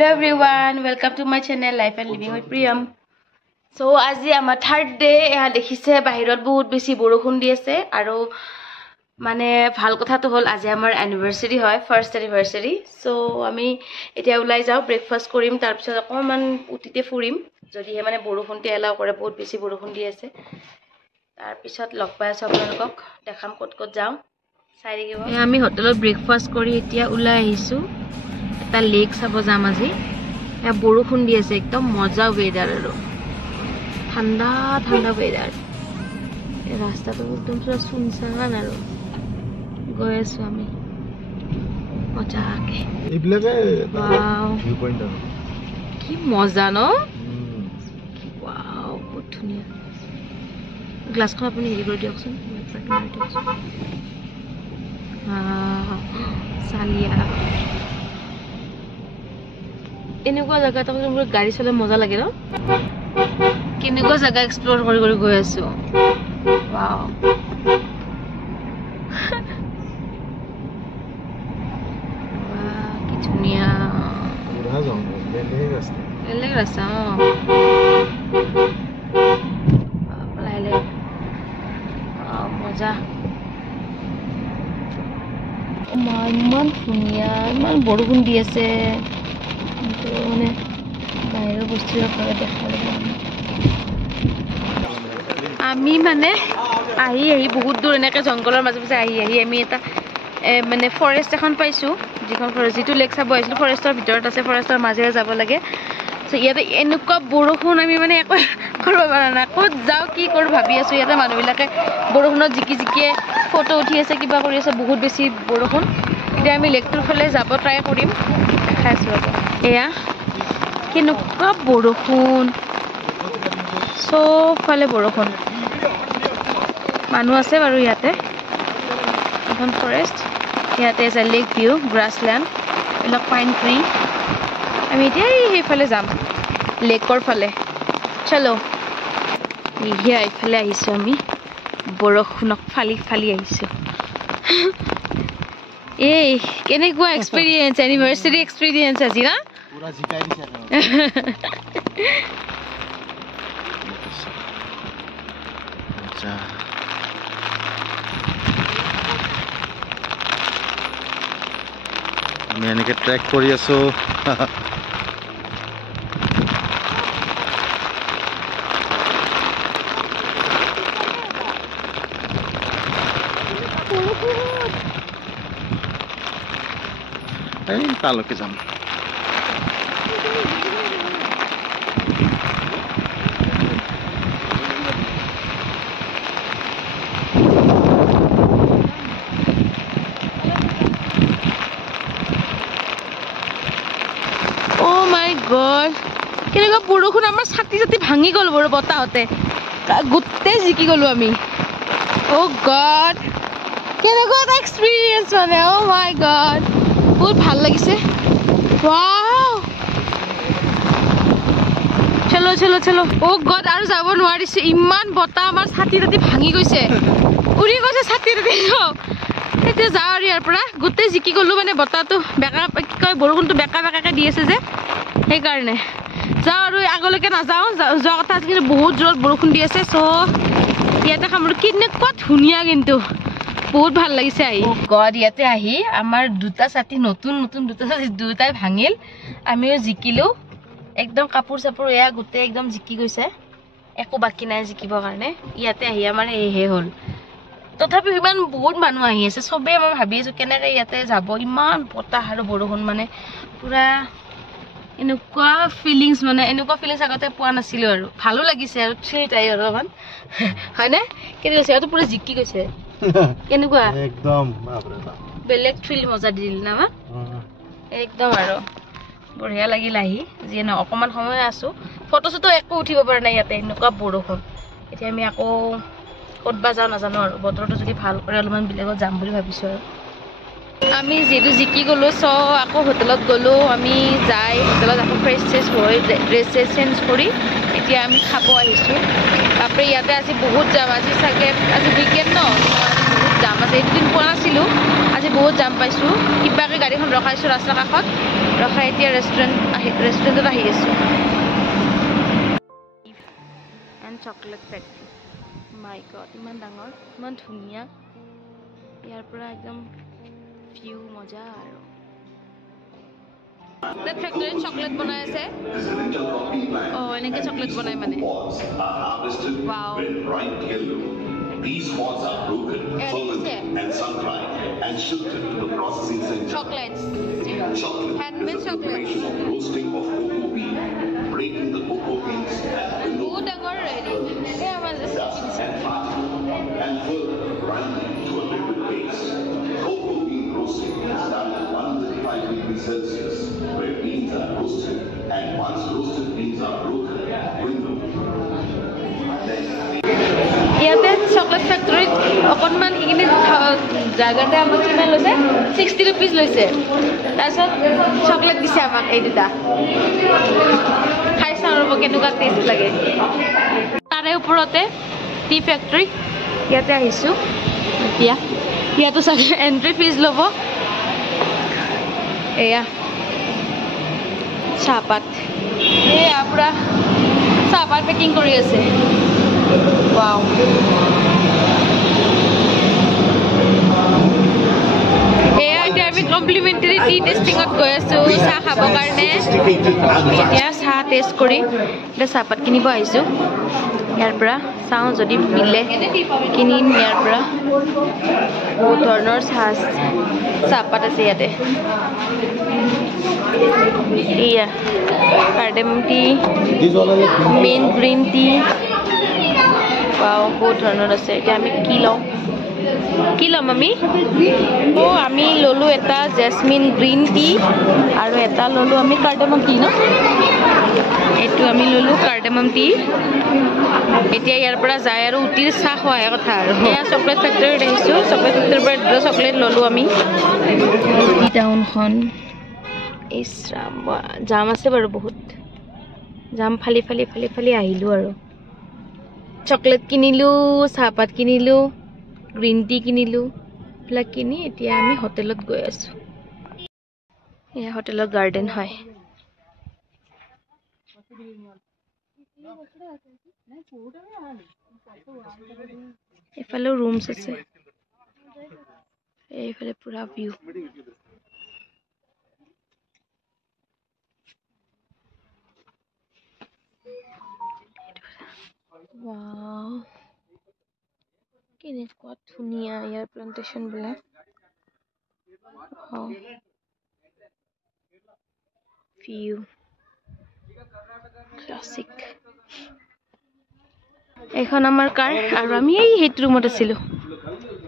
Hello everyone, welcome to my channel Life and Living with Priyam. So আজি আমাৰ third day এয়া দেখিছে বাহিৰত বহুত বেছি বৰষুণ দি আছে আৰু মানে ভাল কথাটো হ'ল আজি আমাৰ এনিভাৰ্সাৰী হয় ফাৰ্স্ট এনিভাৰ্সাৰী সো আমি এতিয়া ওলাই যাও ব্ৰেকফাষ্ট কৰিম তাৰ পিছত অকমান উটিতে ফুৰিম যদিহে মানে বৰষুণতে এলাও কৰে বহুত বেছি বৰষুণ দি আছে তাৰ পিছত লগ পাই আছো আপোনালোকক দেখাম কত কত যাও চাই দেখিব আমি হোটেলত ব্ৰেকফাষ্ট কৰি এতিয়া ওলাই আহিছো এটা লেক চাব যাম আজি এ বৰষুণ দি আছে একদম মজা ওয়েদাৰ আৰু ঠাণ্ডা ঠাণ্ডা ওয়েদাৰ এই ৰাস্তাটো একদম পুৰা সুনসান আৰু গৈ আছো আমি মজাকে এইবিলাকে ওয়াও ভিউ পইণ্ট আৰু কি মজা ন ওয়াও বহুত ধুনীয়া গ্লাছখন আপুনি হেৰি কৰি দিয়কচোন চালিয়া এনেকুৱা জায়গা এটা মোৰ গাড়ী চলাই মজা লাগে ন কেনেকুৱা জায়গা এক্সপ্লোৰ কৰি কৰি গৈ আছো ওয়াও কি ধুনীয়া বেলেগ ৰাস্তা লাহে মজা ইমান ধুনীয়া ইমান বৰষুণ দি আছে মানে বাহিৰৰ বস্তু দেখালে আমি মানে আহি বহুত দূৰ এনেকৈ জংঘলৰ মাজে মাজে আহি আমি এটা মানে ফৰেষ্ট এখন পাইছোঁ যিখন ফৰেষ্ট যিটো লেক চাব আহিছিলোঁ ফৰেষ্টৰ ভিতৰত আছে ফৰেষ্টৰ মাজেৰে যাব লাগে চ' ইয়াতে এনেকুৱা বৰষুণ আমি মানে একো কৰিব পৰা নাই ক'ত যাওঁ কি কৰোঁ ভাবি আছোঁ ইয়াতে মানুহবিলাকে বৰষুণত জিকি ফটো উঠি আছে কিবা কৰি আছে বহুত বেছি বৰষুণ এতিয়া আমি লেকটোৰ ফালে যাব ট্ৰাই কৰিম দেখাই আছোঁ ৰ'ব এয়া কেনেকুৱা বৰষুণ চবফালে বৰষুণ মানুহ আছে বাৰু ইয়াতে এখন ফৰেষ্ট ইয়াতে আছে লেক ভিউ গ্ৰাছলেণ্ড এইবিলাক পাইন ট্ৰী আমি এতিয়া সেইফালে যাম লেকৰ ফালে চলো এইফালে আহিছোঁ আমি বৰষুণক ফালি আহিছোঁ এই কেনেকুৱা এক্সপিৰিয়েঞ্চ এনিভাৰ্সাৰী এক্সপিৰিয়েঞ্চ আজি না পুৰা জিকাই দিছে আচ্ছা আমি এনেকে ট্ৰেক কৰি আছো এই তালৈকে যাম কেনেকুৱা বৰষুণ আমাৰ ছাতি ভাঙি গ'ল বাৰু বতাহতে গোটেই জিকি গ'লো আমি অ' গড কেনেকুৱা এটা এক্সপিৰিয়েঞ্চ মানে অ' মাই গড বহুত ভাল লাগিছে ৱাও চলো অ' গড আৰু যাব নোৱাৰিছোঁ ইমান বতাহ আমাৰ ছাতি ভাঙি গৈছে উৰি গৈছে ছাতি এতিয়া যাওঁ আৰু ইয়াৰ পৰা গোটেই জিকি গ'লো মানে বতাহটো বেকা কি কয় বৰষুণটো বেকাকৈ দি আছে যে সেইকাৰণে যাওঁ আৰু আগলৈকে নাযাওঁ যোৱা কথা আছে কিন্তু বহুত জোৰত বৰষুণ দি আছে চ' ইয়াতে খামৰো কেনেকুৱা ধুনীয়া কিন্তু বহুত ভাল লাগিছে আহি গড ইয়াতে আহি আমাৰ দুটা ছাতি নতুন দুটা ছাতি দুটাই ভাঙিল আমিও জিকিলো একদম কাপোৰ চাপোৰ এয়া গোটেই একদম জিকি গৈছে একো বাকী নাই জিকিবৰ কাৰণে ইয়াতে আহি আমাৰ এইহে হ'ল তথাপিও ইমান বহুত মানুহ আহি আছে চবেই মই ভাবি আছোঁ কেনেকৈ ইয়াতে যাব ইমান বতাহ আৰু বৰষুণ মানে পুৰা এনেকুৱা ফিলিংছ আগতে পোৱা নাছিলোঁ আৰু ভালো লাগিছে আৰু থ্ৰিল টাই অলপমান হয়নে কেনেকুৱা হৈছে ইয়াতো পুৰা জিকি গৈছে কেনেকুৱা একদম বেলেগ থ্ৰিল মজা দিল না একদম আৰু বঢ়িয়া লাগিল আহি যিয়ে নহয় অকণমান সময় আছোঁ ফটো চটো একো উঠিব পৰা নাই ইয়াতে এনেকুৱা বৰষুণ এতিয়া আমি আকৌ ক'ত বা যাওঁ নাজানো আৰু বতৰটো যদি ভাল কৰে অলপমান বেলেগত যাম বুলি ভাবিছোঁ আৰু আমি যিহেতু জিকি গ'লোঁ চ' আকৌ হোটেলত গ'লোঁ আমি যাই হোটেলত আকৌ ফ্ৰেছ হৈ ড্ৰেছ চেঞ্জ কৰি এতিয়া আমি খাব আহিছোঁ তাপৰে ইয়াতে আজি বহুত যাম আজি চাগে আজি উইকেণ্ড ন বহুত জাম আছে এদিন পোৱা নাছিলোঁ আজি বহুত জাম পাইছোঁ কিবাকৈ গাড়ীখন ৰখাইছোঁ ৰাস্তাৰ কাষত ৰখাই এতিয়া ৰেষ্টুৰেণ্টত আহি আছোঁ and chocolate factory my god ইমান ডাঙৰ ইমান ধুনীয়া ইয়াৰ পৰা একদম ভিউ মজা আৰু চকলেট ফেক্টৰীত চকলেট বনাই আছে এনেকৈ চকলেট বনাই মানে wow These pods are broken, fermented, and sun-dried and shipped to the processing center. Chocolates. Chocolate Handmade is the preparation of roasting of cocoa bean, breaking the cocoa beans and Good already. Yeah, well, this dust and fat, and further grinding to a liquid paste. Cocoa bean roasting is done at 135 degrees Celsius, where beans are roasted, and once roasted beans are broken, winnowed. ইয়াতে chocolate ফেক্টৰীত অকণমান এইখিনি জাগাতে আমাক কিমান লৈছে 60 rupees লৈছে তাৰপিছত চকলেট দিছে আমাক এই দুটা খাই চাওঁ ৰ'ব কেনেকুৱা টেষ্ট লাগে তাৰে ওপৰতে টি ফেক্টৰী ইয়াতে আহিছোঁ এতিয়া ইয়াতো চাগে এণ্ট্ৰি ফিজ ল'ব এয়া চাহপাত এয়া পূৰা চাহপাত পেকিং কৰি আছে Wow. এতিয়া আমি কমপ্লিমেণ্টাৰী টি টেষ্টিঙত গৈ আছোঁ চাহ খাবৰ কাৰণে এতিয়া চাহ টেষ্ট কৰি এতিয়া চাহপাত কিনিব আহিছোঁ ইয়াৰ পৰা চাওঁ যদি মিলে কিনিম ইয়াৰ পৰা বহুত ধৰণৰ চাহপাত আছে ইয়াতে এয়া কাৰ্ডামম টি মেইন গ্ৰীণ টি বহুত ধৰণৰ আছে এতিয়া আমি কি ল'ম আমি আমি ল'লোঁ এটা জেচমিন গ্ৰীণ টি আৰু এটা ল'লোঁ আমি কাৰ্ডামম টি ন এইটো আমি ল'লোঁ কাৰ্ডামম টি এতিয়া ইয়াৰ পৰা যায় আৰু উটিৰ চাহ খোৱাহে কথা আৰু এয়া চকলেট ফেক্টৰীত আহিছোঁ চকলেট ফেক্টৰীৰ পৰা দুটা চকলেট ল'লোঁ আমি টাউনখন ইছৰাম জাম আছে বাৰু বহুত জাম ফালি আহিলোঁ আৰু চকলেট কিনিলোঁ চাহপাত কিনিলোঁ গ্ৰীণ টি কিনিলোঁ এইবিলাক কিনি এতিয়া আমি হোটেলত গৈ আছোঁ এয়া হোটেলৰ গাৰ্ডেন হয় এইফালেও ৰুমছ আছে এইফালে পুৰা ভিউ Wow. কেনেকুৱা ধুনীয়া ইয়াৰ প্লান্টেশ্যন বিলাক ভিউ ক্লাছিক এখন আমাৰ কাৰ আৰু আমি সেইটো ৰুমত আছিলোঁ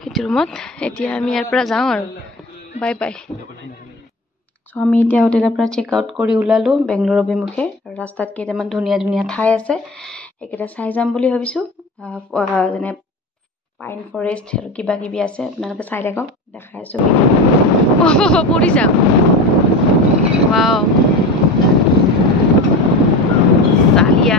সেইটো ৰুমত এতিয়া আমি ইয়াৰ পৰা যাওঁ আৰু বাই বাই চ' আমি এতিয়া হোটেলৰ পৰা চেক আউট কৰি ওলালোঁ বেংগলোৰ অভিমুখে আৰু ৰাস্তাত কেইটামান ধুনীয়া ঠাই আছে সেইকেইটা চাই যাম বুলি ভাবিছোঁ যেনে পাইন ফৰেষ্ট আৰু কিবা কিবি আছে আপোনালোকে চাই থাকক দেখাই আছোঁ পৰি যাম ৱাও চালিয়া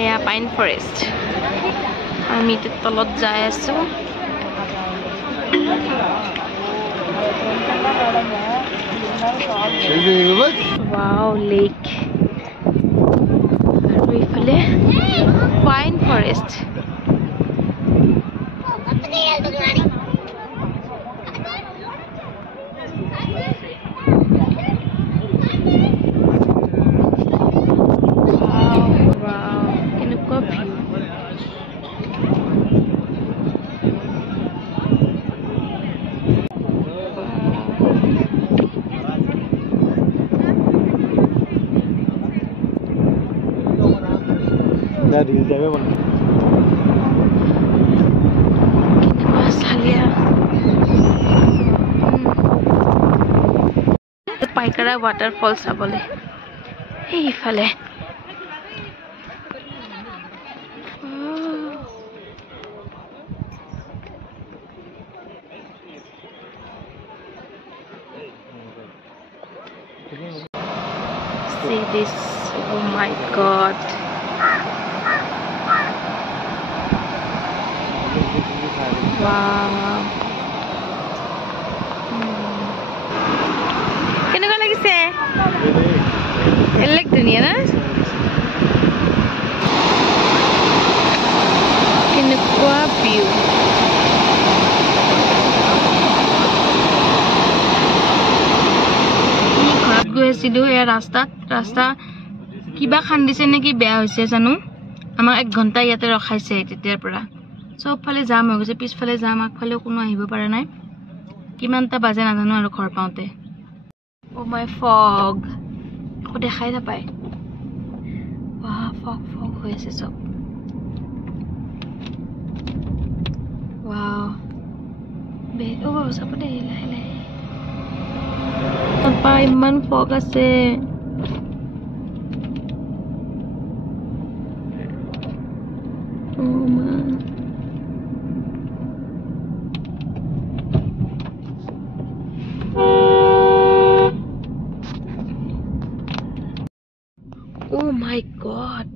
এয়া পাইন ফৰেষ্ট আমি তলত যাই আছোঁ Wow, lake. আৰু এইফালে পাইন ফৰেষ্ট কেনেকুৱা ভিউ পাইকাৰা ৱাটাৰফল চাবলৈ এইফালে See this. Oh my god. Wow. কেনেকুৱা লাগিছে? বেলেগ ধুনীয়া না? কেনেকুৱা ভিউ। ঘৰত গৈ আছিলো এয়া ৰাস্তা কিবা খান্দিছে নেকি বেয়া হৈছে জানো আমাক 1 ঘণ্টা ইয়াতে ৰখাইছে তেতিয়াৰ পৰা চবফালে জাম হৈ গৈছে পিছফালে জাম আগফালে কোনো আহিব পৰা নাই কিমানটা বাজে নাজানো আৰু ঘৰ পাওঁতে ও মাই ফগ একো দেখাই নাপায় ফগ হৈ আছে চব wow বেগো সব দে লাহে apa iman fog আছে oh man oh my god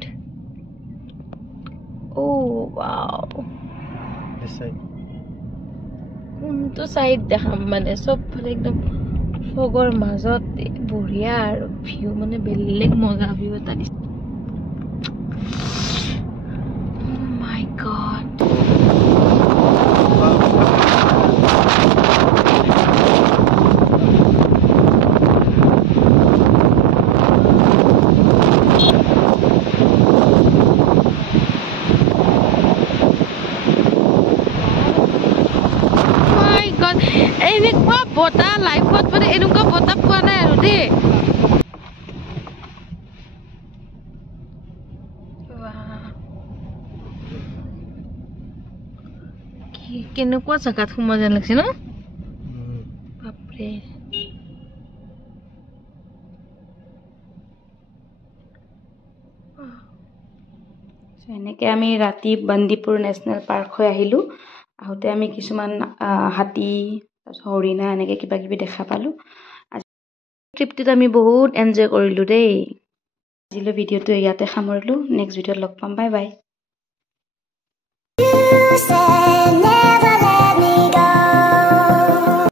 oh wow this side to side দেখাম মানে সব ফালে একদম ফগৰ মাজত বঢ়িয়া আৰু ভিউ মানে বেলেগ মজা ভিউ এটা দিছে oh my god এনেকুৱা বটা লাইফত মানে এনেকুৱা বটা পোৱা নাই আৰু দে কি কেনেকুৱা জাগাত সোমা যেন লাগছে ন বাপৰে এনেকৈ আমি ৰাতি বান্দিপুৰ নেশ্যনেল পাৰ্ক হৈ আহিলোঁ আহোঁতে আমি কিছুমান হাতী হৰিণা এনেকৈ কিবা কিবি দেখা পালোঁ আজি ট্ৰিপটোত আমি বহুত এনজয় কৰিলোঁ দেই আজিলৈ ভিডিঅ'টো ইয়াতে সামৰিলোঁ নেক্সট ভিডিঅ'ত লগ পাম বাই বাই